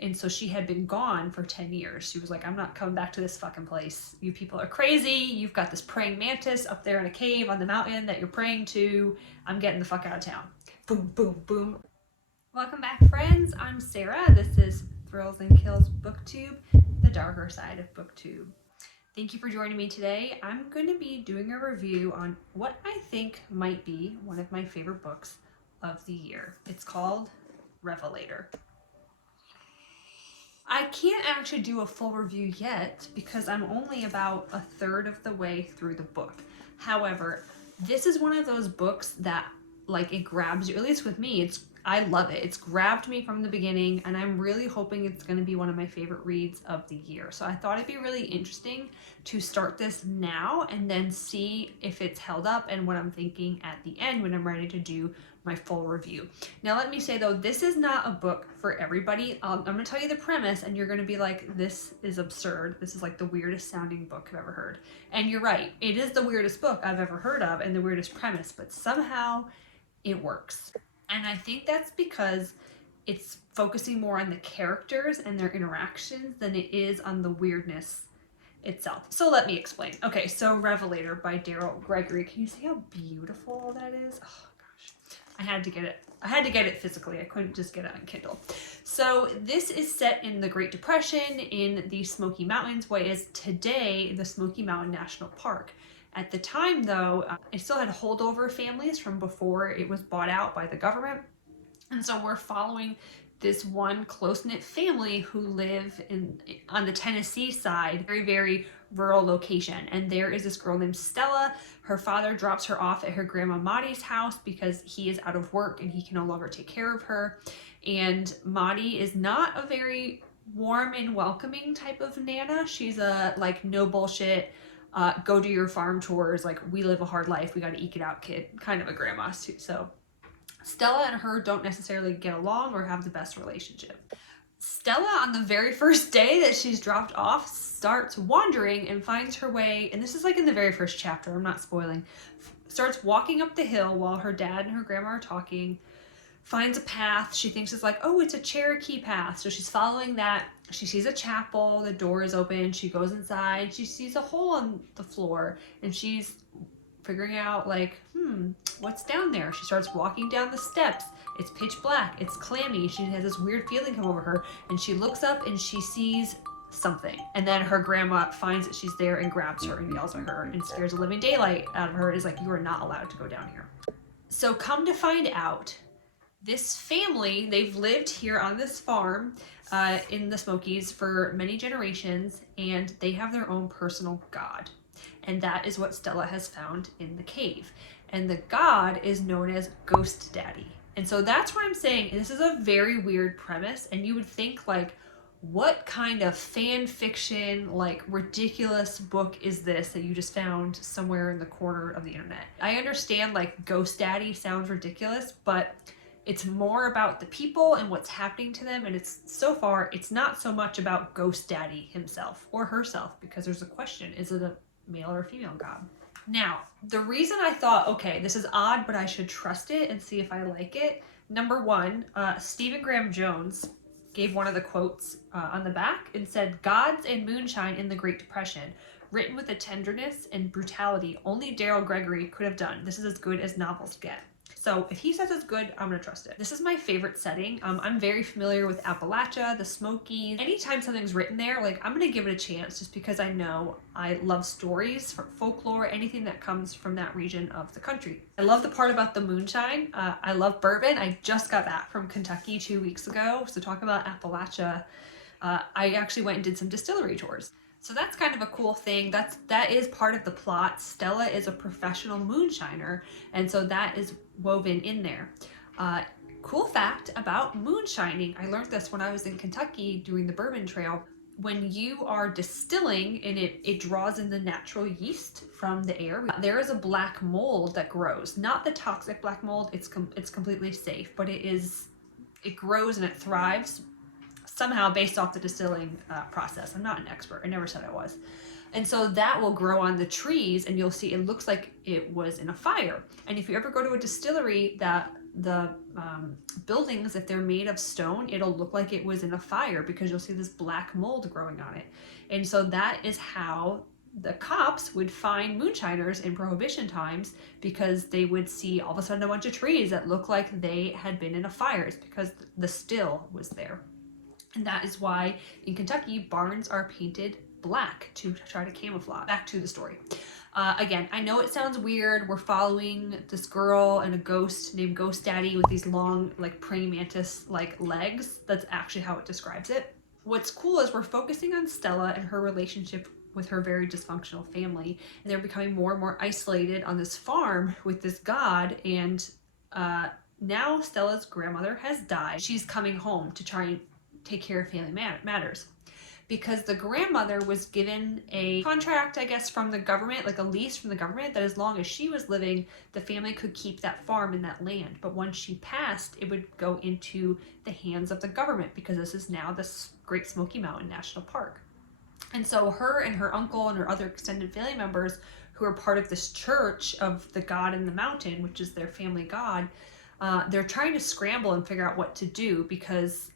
And so she had been gone for 10 years. She was like, I'm not coming back to this fucking place. You people are crazy. You've got this praying mantis up there in a cave on the mountain that you're praying to. I'm getting the fuck out of town. Boom, boom, boom. Welcome back, friends. I'm Sarah. This is Thrills and Kills Booktube, the darker side of Booktube. Thank you for joining me today. I'm going to be doing a review on what I think might be one of my favorite books of the year. It's called Revelator. I can't actually do a full review yet because I'm only about a third of the way through the book. However, this is one of those books that it grabs you, at least with me. I love it. It's grabbed me from the beginning, and I'm really hoping it's going to be one of my favorite reads of the year. So I thought it'd be really interesting to start this now and then see if it's held up and what I'm thinking at the end when I'm ready to do my full review. Now, let me say though, this is not a book for everybody. I'm going to tell you the premise and you're going to be like, this is absurd. This is like the weirdest sounding book I've ever heard. And you're right. It is the weirdest book I've ever heard of and the weirdest premise, but somehow it works. And I think that's because it's focusing more on the characters and their interactions than it is on the weirdness itself. So let me explain. Okay, so Revelator by Darryl Gregory. Can you see how beautiful that is? Oh gosh, I had to get it. I had to get it physically. I couldn't just get it on Kindle. So this is set in the Great Depression in the Smokey Mountains, what is today the Smokey Mountain National Park. At the time, though, it still had holdover families from before it was bought out by the government. And so we're following this one close-knit family who live on the Tennessee side, very, very rural location. And there is this girl named Stella. Her father drops her off at her grandma Maudie's house because he is out of work and he can no longer take care of her. And Maudie is not a very warm and welcoming type of Nana. She's a no bullshit, go do your farm chores, we live a hard life, we got to eke it out kid kind of a grandma too. So Stella and her don't necessarily get along or have the best relationship. Stella, on the very first day that she's dropped off, starts wandering and finds her way, and this is in the very first chapter, I'm not spoiling, starts walking up the hill while her dad and her grandma are talking, finds a path. She thinks it's oh, it's a Cherokee path. So she's following that. She sees a chapel, the door is open, she goes inside, she sees a hole on the floor, and she's figuring out what's down there. She starts walking down the steps. It's pitch black, it's clammy. She has this weird feeling come over her, and she looks up and she sees something. And then her grandma finds that she's there and grabs her and yells at her and scares the living daylight out of her. Is you are not allowed to go down here. So come to find out, this family, they've lived here on this farm in the Smokies for many generations, and they have their own personal god. And that is what Stella has found in the cave. And the god is known as Ghost Daddy. And so that's where I'm saying this is a very weird premise, and you would think what kind of fan fiction, ridiculous book is this that you just found somewhere in the corner of the internet? I understand Ghost Daddy sounds ridiculous, but it's more about the people and what's happening to them. And it's not so much about Ghost Daddy himself or herself, because there's a question, is it a male or a female god? Now, the reason I thought, okay, this is odd, but I should trust it and see if I like it. Number one, Stephen Graham Jones gave one of the quotes on the back and said, "Gods and moonshine in the Great Depression, written with a tenderness and brutality only Darryl Gregory could have done. This is as good as novels get." So if he says it's good, I'm gonna trust it. This is my favorite setting. I'm very familiar with Appalachia, the Smokies. Anytime something's written there, I'm gonna give it a chance just because I know I love stories, folklore, anything that comes from that region of the country. I love the part about the moonshine. I love bourbon. I just got back from Kentucky 2 weeks ago. So talk about Appalachia. I actually went and did some distillery tours. So that's kind of a cool thing. That is part of the plot. Stella is a professional moonshiner, and so that is woven in there. Cool fact about moonshining, I learned this when I was in Kentucky doing the bourbon trail. When you are distilling and it draws in the natural yeast from the air, there is a black mold that grows. Not the toxic black mold, it's completely safe, but it grows and it thrives somehow based off the distilling process. I'm not an expert. I never said I was. And so that will grow on the trees, and you'll see it looks like it was in a fire. And if you ever go to a distillery that the buildings, if they're made of stone, it'll look like it was in a fire because you'll see this black mold growing on it. And so that is how the cops would find moonshiners in Prohibition times, because they would see all of a sudden a bunch of trees that looked like they had been in a fire. It's because the still was there. And that is why in Kentucky, barns are painted black to try to camouflage. Back to the story. Again, I know it sounds weird. We're following this girl and a ghost named Ghost Daddy with these long, like praying mantis like legs. That's actually how it describes it. What's cool is we're focusing on Stella and her relationship with her very dysfunctional family, and they're becoming more and more isolated on this farm with this god. And now Stella's grandmother has died. She's coming home to try and take care of family matters, because the grandmother was given a contract, I guess, from the government, like a lease from the government, that as long as she was living, the family could keep that farm and that land. But once she passed, it would go into the hands of the government, because this is now the Great Smoky Mountain National Park. And so her and her uncle and her other extended family members, who are part of this church of the god in the mountain, which is their family god, they're trying to scramble and figure out what to do, because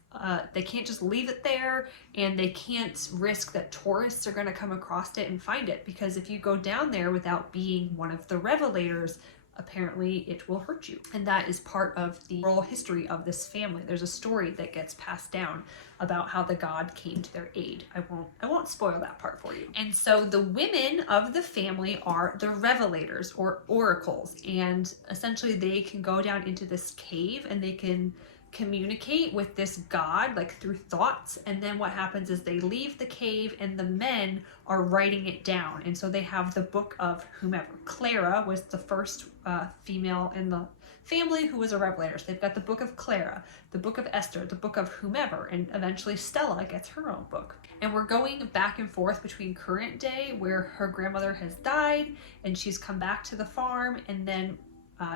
they can't just leave it there, and they can't risk that tourists are going to come across it and find it, because if you go down there without being one of the Revelators, apparently it will hurt you. And that is part of the oral history of this family. There's a story that gets passed down about how the god came to their aid. I won't spoil that part for you. And so the women of the family are the Revelators, or oracles, and essentially they can go down into this cave and they can communicate with this god, like through thoughts. And then what happens is they leave the cave and the men are writing it down. And so they have the book of whomever. Clara was the first female in the family who was a Revelator. So they've got the book of Clara, the book of Esther, the book of whomever, and eventually Stella gets her own book. And we're going back and forth between current day, where her grandmother has died and she's come back to the farm, and then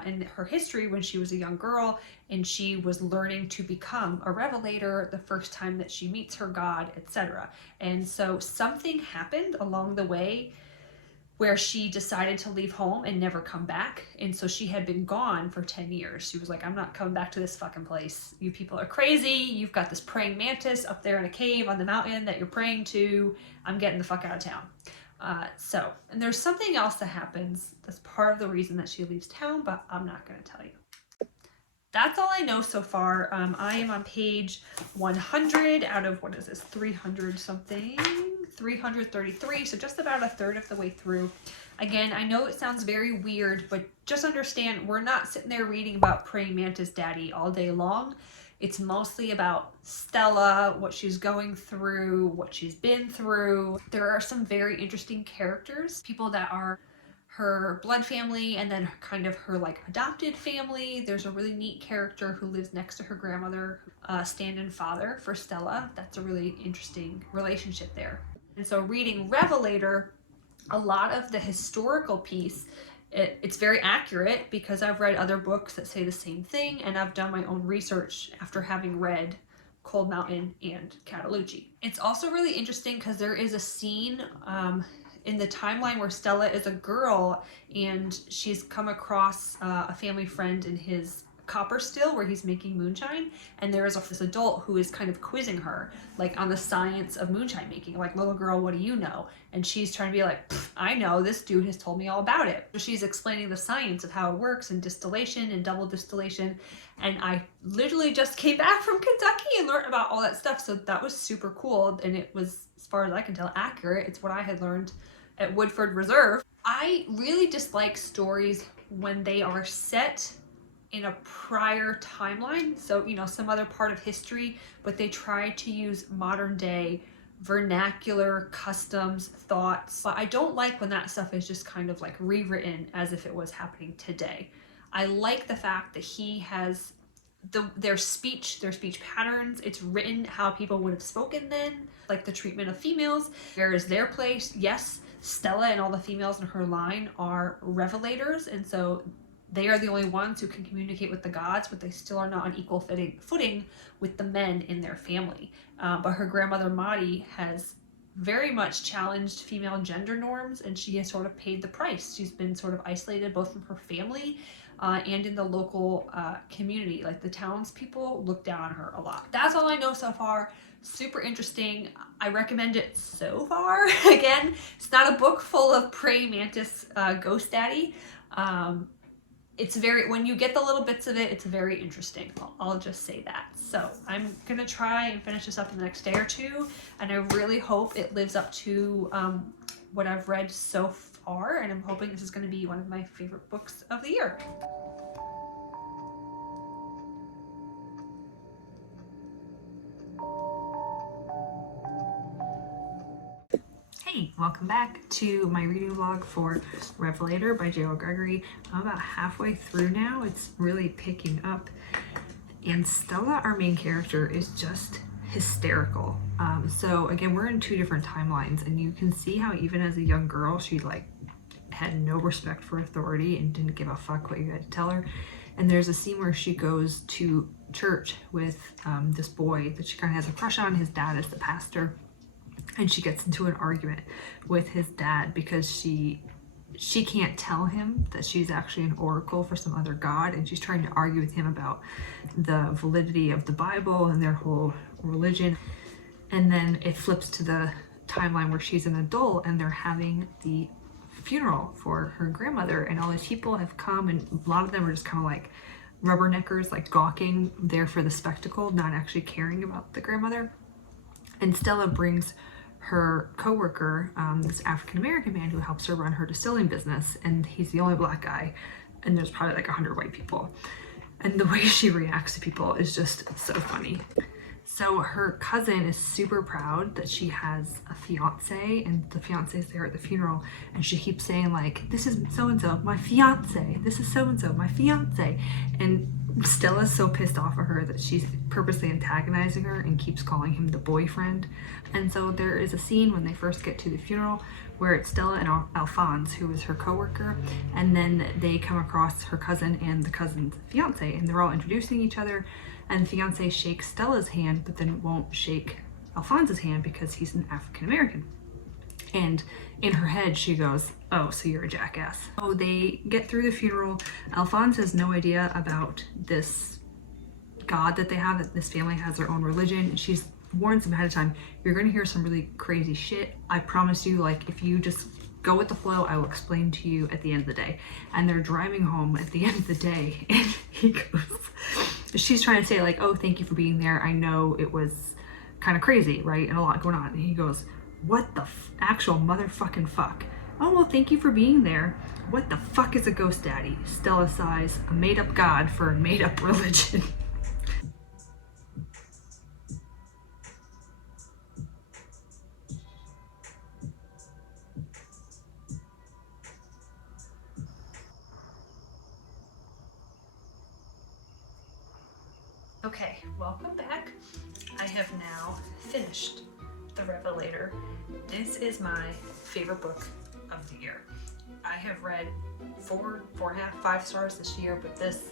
in her history when she was a young girl and she was learning to become a Revelator the first time that she meets her god, etc. And so something happened along the way where she decided to leave home and never come back. And so she had been gone for 10 years. She was like, I'm not coming back to this fucking place. You people are crazy. You've got this praying mantis up there in a cave on the mountain that you're praying to. I'm getting the fuck out of town. And there's something else that happens that's part of the reason that she leaves town, but I'm not going to tell you. That's all I know so far. I am on page 100 out of, what is this, 300 something? 333, so just about a third of the way through. Again, I know it sounds very weird, but just understand we're not sitting there reading about praying mantis daddy all day long. It's mostly about Stella, what she's going through, what she's been through. There are some very interesting characters, people that are her blood family and then kind of her like adopted family. There's a really neat character who lives next to her grandmother, stand-in father for Stella. That's a really interesting relationship there. And so reading Revelator, a lot of the historical piece, it's very accurate because I've read other books that say the same thing, and I've done my own research after having read Cold Mountain and Catalucci. It's also really interesting because there is a scene in the timeline where Stella is a girl and she's come across a family friend in his copper still where he's making moonshine, and there is this adult who is kind of quizzing her like on the science of moonshine making, like, little girl, what do you know? And she's trying to be like, I know, this dude has told me all about it. So she's explaining the science of how it works and distillation and double distillation, and I literally just came back from Kentucky and learned about all that stuff, so that was super cool, and it was, as far as I can tell, accurate. It's what I had learned at Woodford Reserve. I really dislike stories when they are set in a prior timeline, so some other part of history, but they try to use modern day vernacular customs, thoughts. But I don't like when that stuff is just kind of like rewritten as if it was happening today. I like the fact that he has their speech patterns. It's written how people would have spoken then, like the treatment of females. Where is their place? Yes, Stella and all the females in her line are Revelators, and so they are the only ones who can communicate with the gods, but they still are not on equal footing with the men in their family. But her grandmother Maudie has very much challenged female gender norms, and she has sort of paid the price. She's been sort of isolated both from her family and in the local community. Like the townspeople look down on her a lot. That's all I know so far. Super interesting. I recommend it so far. Again, it's not a book full of praying mantis ghost daddy. It's very, when you get the little bits of it, it's very interesting. I'll just say that. So I'm gonna try and finish this up in the next day or two, and I really hope it lives up to what I've read so far, and I'm hoping this is gonna be one of my favorite books of the year. Hey, welcome back to my reading vlog for Revelator by Darryl Gregory. I'm about halfway through now. It's really picking up. And Stella, our main character, is just hysterical. So again, we're in two different timelines, and you can see how even as a young girl, she like had no respect for authority and didn't give a fuck what you had to tell her. And there's a scene where she goes to church with this boy that she kind of has a crush on. His dad is the pastor. And she gets into an argument with his dad because she can't tell him that she's actually an oracle for some other god, and she's trying to argue with him about the validity of the Bible and their whole religion. And then it flips to the timeline where she's an adult and they're having the funeral for her grandmother, and all these people have come, and a lot of them are just kind of like rubberneckers, like gawking there for the spectacle, not actually caring about the grandmother. And Stella brings her coworker, this African-American man who helps her run her distilling business, and he's the only black guy, and there's probably like 100 white people. And the way she reacts to people is just so funny. So her cousin is super proud that she has a fiance, and the fiance is there at the funeral, and she keeps saying like, this is so-and-so, my fiance, this is so-and-so, my fiance. And Stella's so pissed off at her that she's purposely antagonizing her and keeps calling him the boyfriend. And so there is a scene when they first get to the funeral where it's Stella and Alphonse, who is her coworker, and then they come across her cousin and the cousin's fiance, and they're all introducing each other, and the fiance shakes Stella's hand but then won't shake Alphonse's hand because he's an African-American. And in her head she goes, oh, so you're a jackass. So they get through the funeral. Alphonse has no idea about this god that they have, that this family has their own religion. She's warns them ahead of time, you're gonna hear some really crazy shit. I promise you, like, if you just go with the flow, I will explain to you at the end of the day. And they're driving home at the end of the day, and he goes, she's trying to say like, oh, thank you for being there, I know it was kind of crazy, right, and a lot going on. And he goes, what the actual motherfucking fuck? Oh, well, thank you for being there. What the fuck is a ghost daddy? Stella sighs, a made-up god for a made-up religion. Okay, welcome back. I have now finished The Revelator. This is my favorite book of the year. I have read 4.5, 5 stars this year, but this,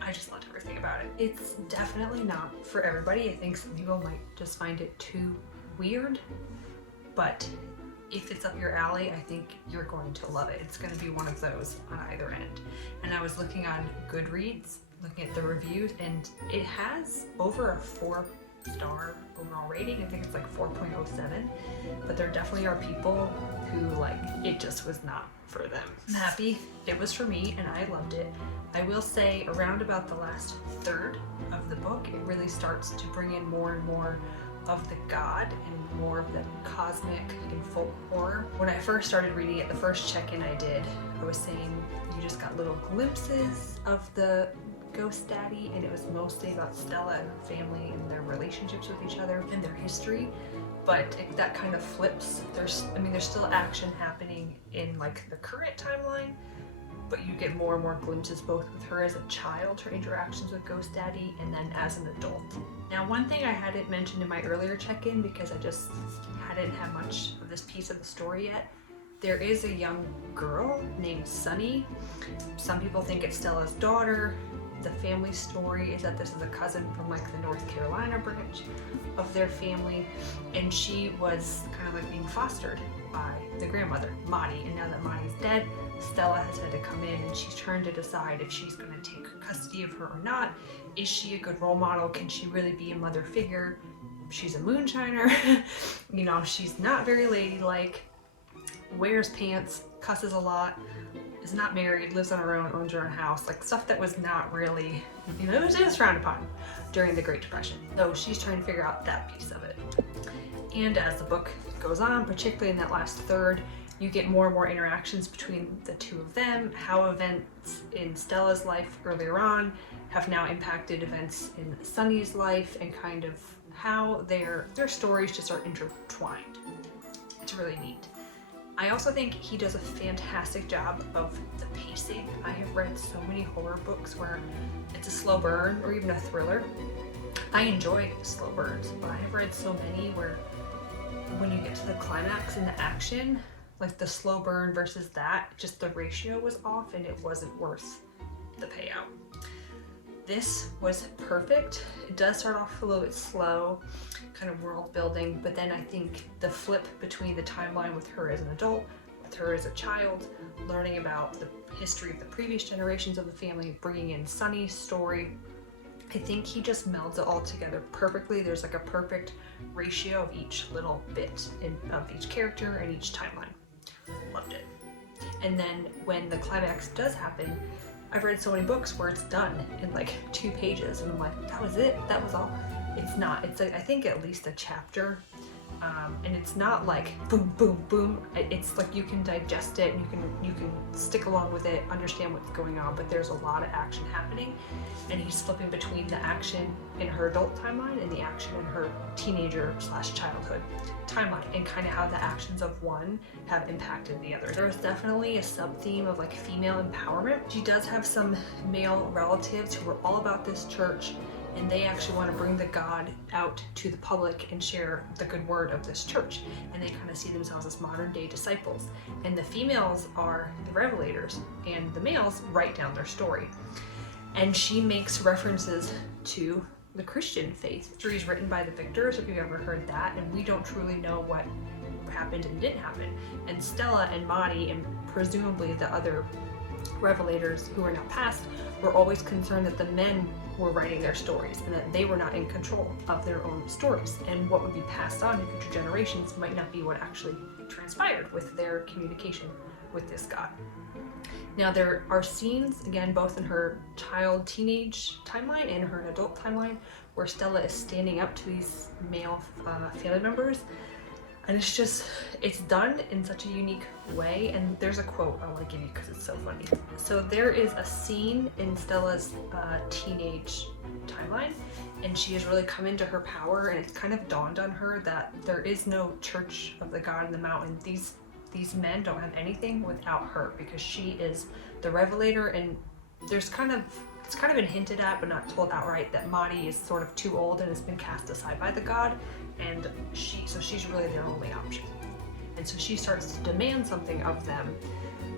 I just loved everything about it. It's definitely not for everybody. I think some people might just find it too weird, but if it's up your alley, I think you're going to love it. It's going to be one of those on either end. And I was looking on Goodreads, looking at the reviews, and it has over a 4-star overall rating. I think it's like 4.07, but there definitely are people who like it just was not for them. I'm happy it was for me and I loved it. I will say around about the last third of the book, it really starts to bring in more and more of the god and more of the cosmic and folk horror. When I first started reading it, the first check-in I did, I was saying you just got little glimpses of the ghost daddy, and it was mostly about Stella and her family and their relationships with each other and their history. But that kind of flips. There's still action happening in like the current timeline, but you get more and more glimpses both with her as a child, her interactions with Ghost Daddy, and then as an adult. Now, one thing I hadn't mentioned in my earlier check-in because I just hadn't had much of this piece of the story yet, there is a young girl named Sunny. Some people think it's Stella's daughter. the family story is that this is a cousin from like the North Carolina branch of their family, and she was kind of like being fostered by the grandmother, Maddie, and now that Maddie's dead, Stella has had to come in and she's trying to decide if she's going to take custody of her or not. Is she a good role model? Can she really be a mother figure? She's a moonshiner. You know, she's not very ladylike, wears pants, cusses a lot, is not married, lives on her own, owns her own house, like stuff that was not really, you know, it was frowned upon during the Great Depression. So she's trying to figure out that piece of it. And as the book goes on, particularly in that last third, you get more and more interactions between the two of them, how events in Stella's life earlier on have now impacted events in Sunny's life, and kind of how their stories just are intertwined. It's really neat. I also think he does a fantastic job of the pacing. I have read so many horror books where it's a slow burn or even a thriller. I enjoy slow burns, but I have read so many where when you get to the climax and the action, like the slow burn versus that, just the ratio was off and it wasn't worth the payout. This was perfect. It does start off a little bit slow, kind of world building, but then I think the flip between the timeline with her as an adult, with her as a child, learning about the history of the previous generations of the family, bringing in Sunny's story, I think he just melds it all together perfectly. There's like a perfect ratio of each little bit of each character and each timeline. Loved it. And then when the climax does happen, I've read so many books where it's done in like 2 pages and I'm like, that was it? That was all? It's not. It's like, I think at least a chapter. And it's not like boom, boom, boom. It's like you can digest it and you can stick along with it, understand what's going on, but there's a lot of action happening, and he's flipping between the action in her adult timeline and the action in her teenager/childhood timeline, and kind of how the actions of one have impacted the other. There's definitely a sub-theme of like female empowerment. She does have some male relatives who are all about this church, and they actually want to bring the God out to the public and share the good word of this church. And they kind of see themselves as modern day disciples. And the females are the Revelators, and the males write down their story. And she makes references to the Christian faith. History is written by the victors, if you've ever heard that, and we don't truly know what happened and didn't happen. And Stella and Maddie, and presumably the other Revelators who are now passed, were always concerned that the men were writing their stories and that they were not in control of their own stories, and what would be passed on to future generations might not be what actually transpired with their communication with this God. Now there are scenes, again, both in her teenage timeline and her adult timeline, where Stella is standing up to these male family members, and it's done in such a unique way. And there's a quote I want to give you because it's so funny. So there is a scene in Stella's teenage timeline, and she has really come into her power, and it's kind of dawned on her that there is no Church of the God in the Mountain. These men don't have anything without her, because she is the Revelator. And it's kind of been hinted at but not told outright that Maddie is sort of too old and has been cast aside by the God, and she's really their only option. And so she starts to demand something of them,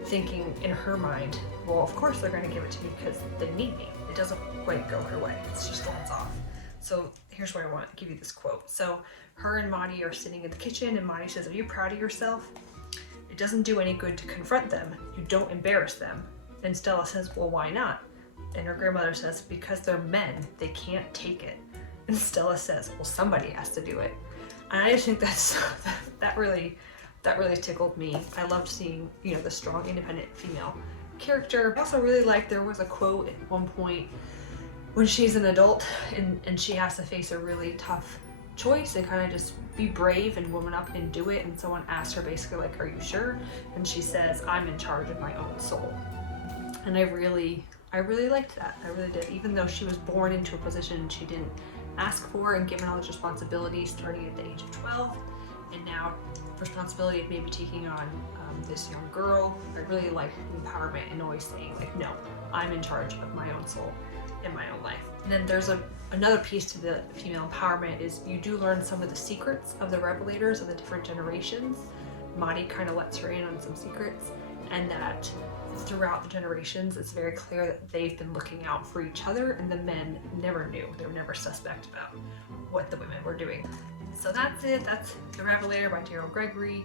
thinking in her mind, well, of course they're going to give it to me because they need me. It doesn't quite go her way. It's just lands off. So here's where I want to give you this quote. So her and Maddie are sitting in the kitchen, and Maddie says, "Are you proud of yourself? It doesn't do any good to confront them. You don't embarrass them." And Stella says, "Well, why not?" And her grandmother says, "Because they're men, they can't take it." And Stella says, "Well, somebody has to do it." And I just think that really tickled me. I loved seeing, the strong, independent female character. I also really liked, there was a quote at one point when she's an adult and she has to face a really tough choice and kind of just be brave and woman up and do it. And someone asked her basically like, "Are you sure?" And she says, "I'm in charge of my own soul." And I really liked that. I really did. Even though she was born into a position she didn't ask for and given all those responsibilities starting at the age of 12, and now responsibility of maybe taking on this young girl, I really like empowerment and always saying like, no, I'm in charge of my own soul and my own life. And then there's another piece to the female empowerment is you do learn some of the secrets of the Revelators of the different generations. Maddie kind of lets her in on some secrets, and that throughout the generations, it's very clear that they've been looking out for each other, and the men never knew. They were never suspect about what the women were doing. So that's it. That's The Revelator by Darryl Gregory.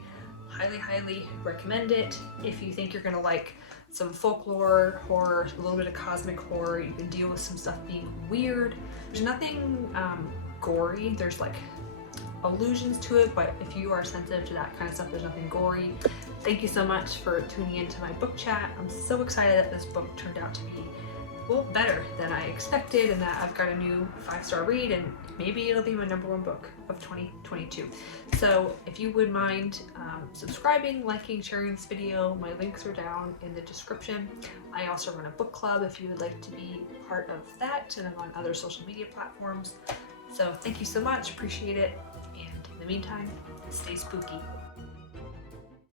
Highly recommend it. If you think you're gonna like some folklore horror, a little bit of cosmic horror, you can deal with some stuff being weird. There's nothing gory. There's like allusions to it, but if you are sensitive to that kind of stuff, there's nothing gory. Thank you so much for tuning into my book chat. I'm so excited that this book turned out to be, well, better than I expected, and that I've got a new 5-star read, and maybe it'll be my #1 book of 2022. So if you would mind subscribing, liking, sharing this video, my links are down in the description. I also run a book club if you would like to be part of that, and I'm on other social media platforms. So thank you so much, appreciate it, and in the meantime, stay spooky.